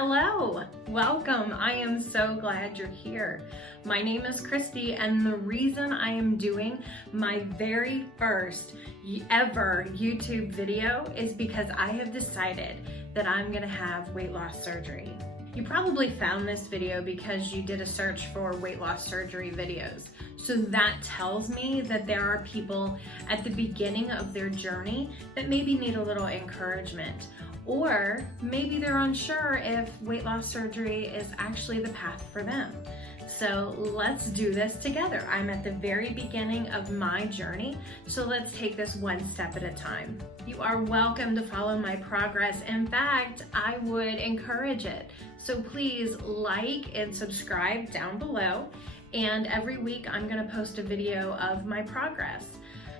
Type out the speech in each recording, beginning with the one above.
Hello, welcome. I am so glad you're here. My name is Kristi, and the reason I am doing my very first ever YouTube video is because I have decided that I'm gonna have weight loss surgery. You probably found this video because you did a search for weight loss surgery videos. So that tells me that there are people at the beginning of their journey that maybe need a little encouragement. Or maybe they're unsure if weight loss surgery is actually the path for them. So let's do this together. I'm at the very beginning of my journey, so let's take this one step at a time. You are welcome to follow my progress. In fact, I would encourage it. So please like and subscribe down below. And every week I'm gonna post a video of my progress.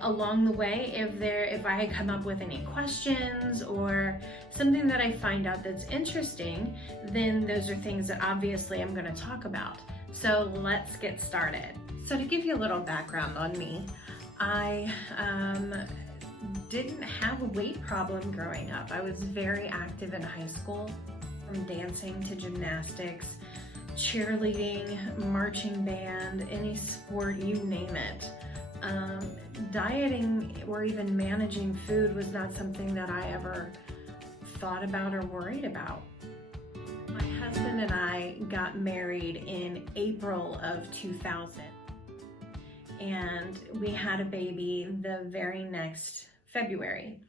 Along the way, if I come up with any questions or something that I find out that's interesting, then those are things that obviously I'm going to talk about. So let's get started. So to give you a little background on me, I didn't have a weight problem growing up. I was very active in high school, from dancing to gymnastics, cheerleading, marching band, any sport, you name it. Dieting or even managing food was not something that I ever thought about or worried about. My husband and I got married in April of 2000, and we had a baby the very next February.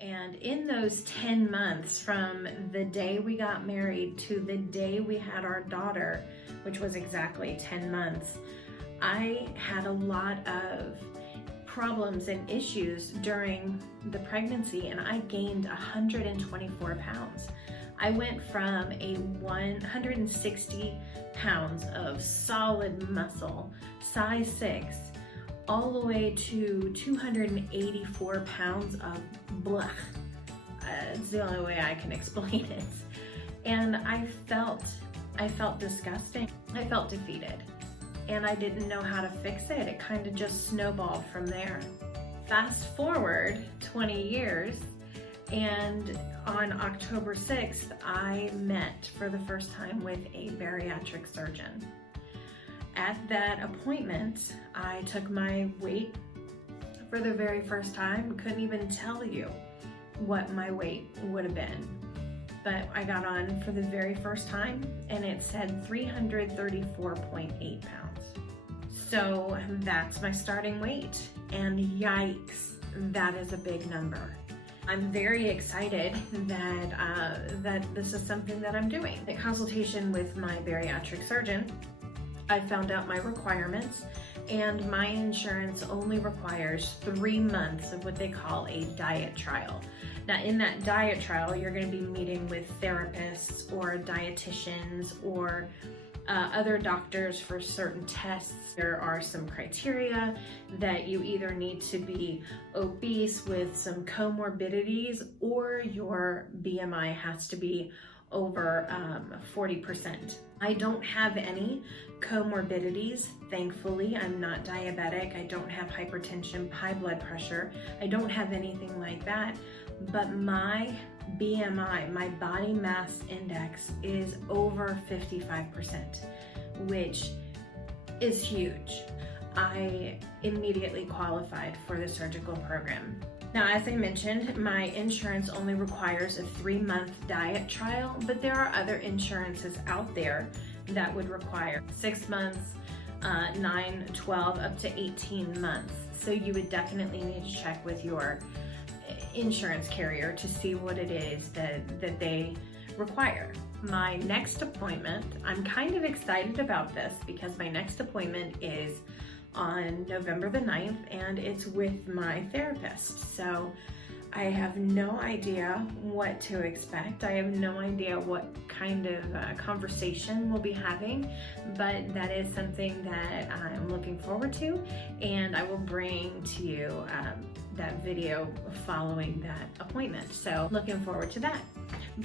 And in those 10 months, from the day we got married to the day we had our daughter, which was exactly 10 months, I had a lot of problems and issues during the pregnancy, and I gained 124 pounds. I went from 160 pounds of solid muscle, size 6, all the way to 284 pounds of blah. It's the only way I can explain it. And I felt disgusting. I felt defeated. And I didn't know how to fix it. It kind of just snowballed from there. Fast forward 20 years, and on October 6th, I met for the first time with a bariatric surgeon. At that appointment, I took my weight for the very first time. Couldn't even tell you what my weight would have been. But I got on for the very first time, and it said 334.8 pounds. So that's my starting weight, and yikes, that is a big number. I'm very excited that this is something that I'm doing. In consultation with my bariatric surgeon, I found out my requirements, and my insurance only requires 3 months of what they call a diet trial. Now, in that diet trial, you're going to be meeting with therapists or dietitians or other doctors for certain tests. There are some criteria that you either need to be obese with some comorbidities, or your BMI has to be over 40%. I don't have any comorbidities, thankfully. I'm not diabetic. I don't have hypertension, high blood pressure. I don't have anything like that. But my BMI, my body mass index, is over 55%, which is huge. I immediately qualified for the surgical program. Now, as I mentioned, my insurance only requires a 3-month diet trial, but there are other insurances out there that would require 6 months, 9, 12, up to 18 months. So you would definitely need to check with your insurance carrier to see what it is that they require. My next appointment, I'm kind of excited about this because my next appointment is on November the 9th, and it's with my therapist. So I have no idea what to expect. I have no idea what kind of conversation we'll be having, but that is something that I'm looking forward to, and I will bring to you that video following that appointment. So looking forward to that.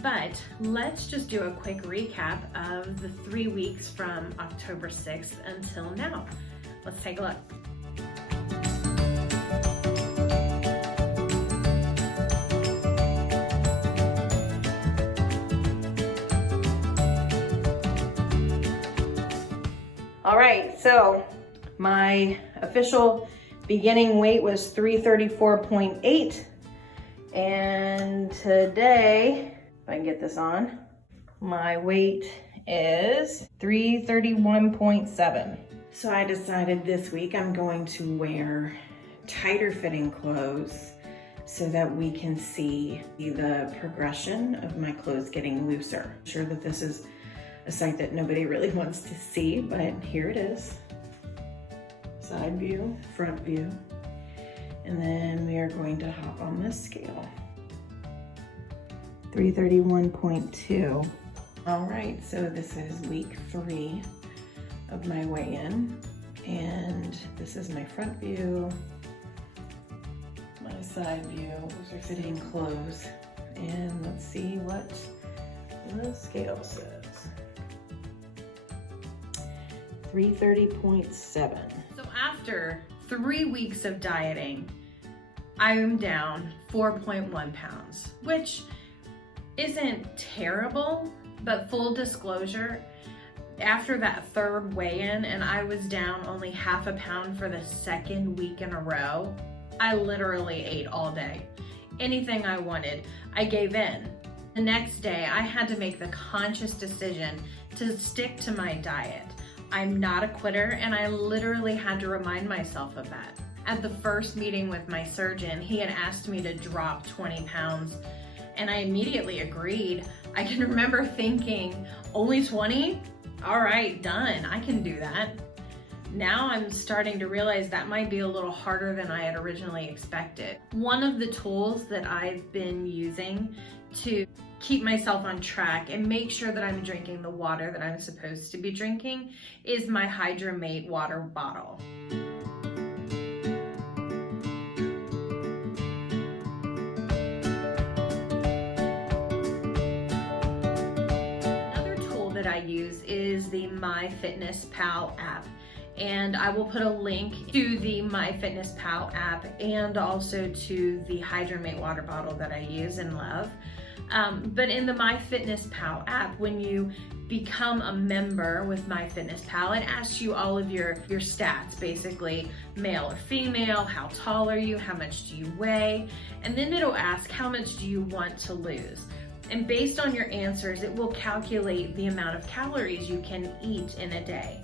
But let's just do a quick recap of the 3 weeks from October 6th until now. Let's take a look. All right, so my official beginning weight was 334.8. And today, if I can get this on, my weight is 331.7. So I decided this week I'm going to wear tighter fitting clothes so that we can see the progression of my clothes getting looser. I'm sure that this is a sight that nobody really wants to see, but here it is. Side view, front view. And then we are going to hop on the scale. 331.2. All right, so this is week 3 of my weigh-in. And this is my front view, my side view. Those are fitting clothes. And let's see what the scale says. 330.7. So after 3 weeks of dieting, I am down 4.1 pounds, which isn't terrible, but full disclosure, after that third weigh-in and I was down only half a pound for the second week in a row, I literally ate all day. Anything I wanted, I gave in. The next day, I had to make the conscious decision to stick to my diet. I'm not a quitter, and I literally had to remind myself of that. At the first meeting with my surgeon, he had asked me to drop 20 pounds, and I immediately agreed. I can remember thinking, only 20? All right, done, I can do that. Now I'm starting to realize that might be a little harder than I had originally expected. One of the tools that I've been using to keep myself on track and make sure that I'm drinking the water that I'm supposed to be drinking is my Hydramate water bottle. Another tool that I use is the MyFitnessPal app. And I will put a link to the MyFitnessPal app and also to the Hydramate water bottle that I use and love. But in the MyFitnessPal app, when you become a member with MyFitnessPal, it asks you all of your stats, basically male or female, how tall are you, how much do you weigh, and then it'll ask how much do you want to lose. And based on your answers, it will calculate the amount of calories you can eat in a day.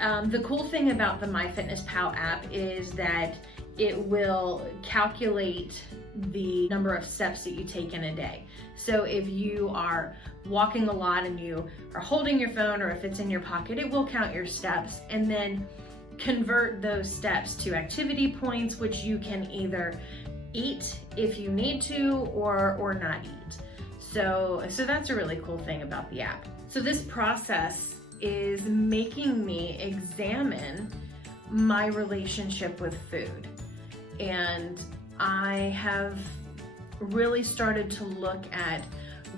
The cool thing about the MyFitnessPal app is that it will calculate the number of steps that you take in a day. So if you are walking a lot and you are holding your phone, or if it's in your pocket, it will count your steps and then convert those steps to activity points, which you can either eat if you need to or not eat. So that's a really cool thing about the app. So this process is making me examine my relationship with food. And I have really started to look at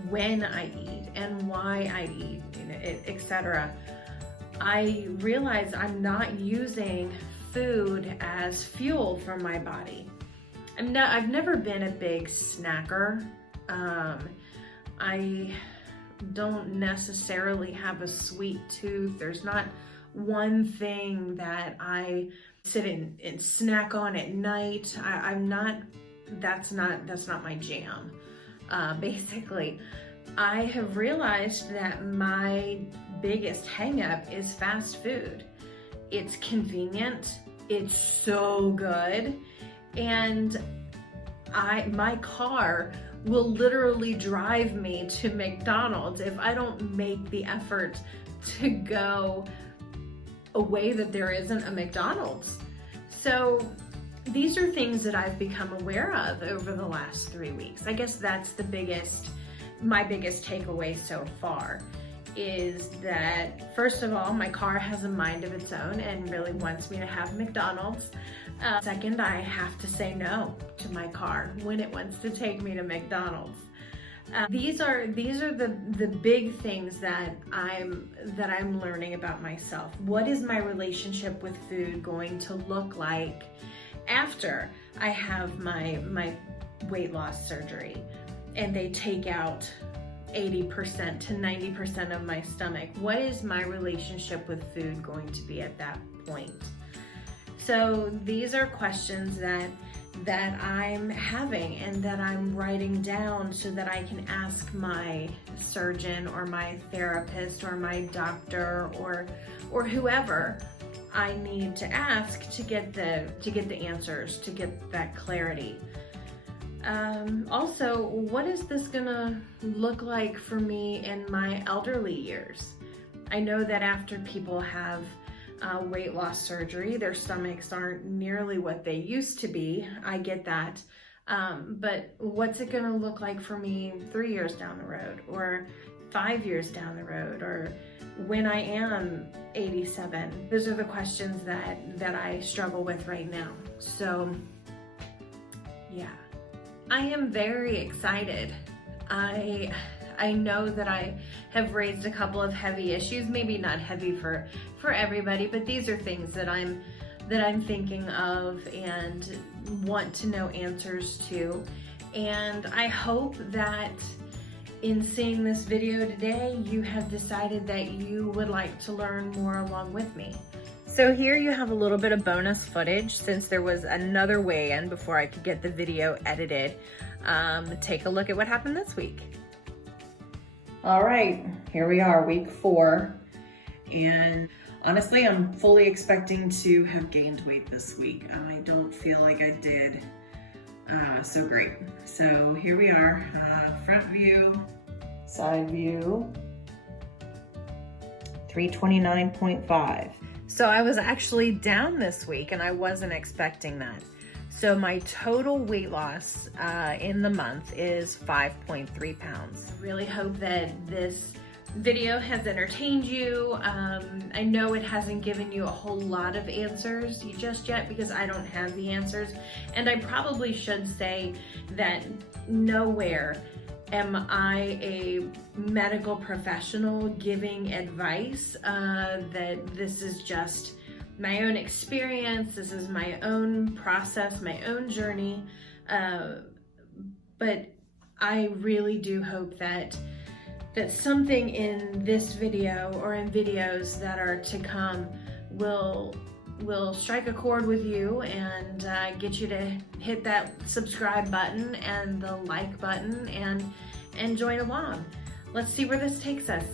when I eat and why I eat, etc. I realize I'm not using food as fuel for my body. I've never been a big snacker. I don't necessarily have a sweet tooth. There's not one thing that I sit and snack on at night. That's not my jam. Basically, I have realized that my biggest hang up is fast food. It's convenient, it's so good, and my car will literally drive me to McDonald's if I don't make the effort to go a way that there isn't a McDonald's. So these are things that I've become aware of over the last 3 weeks. I guess that's my biggest takeaway so far, is that first of all, my car has a mind of its own and really wants me to have McDonald's. Second, I have to say no to my car when it wants to take me to McDonald's. These are the big things that I'm learning about myself. What is my relationship with food going to look like after I have my weight loss surgery and they take out 80% to 90% of my stomach? What is my relationship with food going to be at that point? So these are questions that I'm having and that I'm writing down so that I can ask my surgeon or my therapist or my doctor or whoever I need to ask to get the answers, to get that clarity. Also, what is this gonna look like for me in my elderly years? I know that after people have weight loss surgery, their stomachs aren't nearly what they used to be. I get that. But what's it gonna look like for me 3 years down the road, or 5 years down the road, or when I am 87? Those are the questions that I struggle with right now. So yeah, I am very excited. I know that I have raised a couple of heavy issues, maybe not heavy for everybody, but these are things that I'm thinking of and want to know answers to. And I hope that in seeing this video today, you have decided that you would like to learn more along with me. So here you have a little bit of bonus footage since there was another weigh-in before I could get the video edited. Take a look at what happened this week. All right, here we are, week 4. And honestly, I'm fully expecting to have gained weight this week. I don't feel like I did so great. So here we are, front view, side view, 329.5. So I was actually down this week and I wasn't expecting that. So my total weight loss in the month is 5.3 pounds. I really hope that this video has entertained you. I know it hasn't given you a whole lot of answers just yet because I don't have the answers. And I probably should say that nowhere am I a medical professional giving advice, that this is just my own experience, this is my own process, my own journey, but I really do hope that something in this video or in videos that are to come will strike a chord with you and get you to hit that subscribe button and the like button and join along. Let's see where this takes us.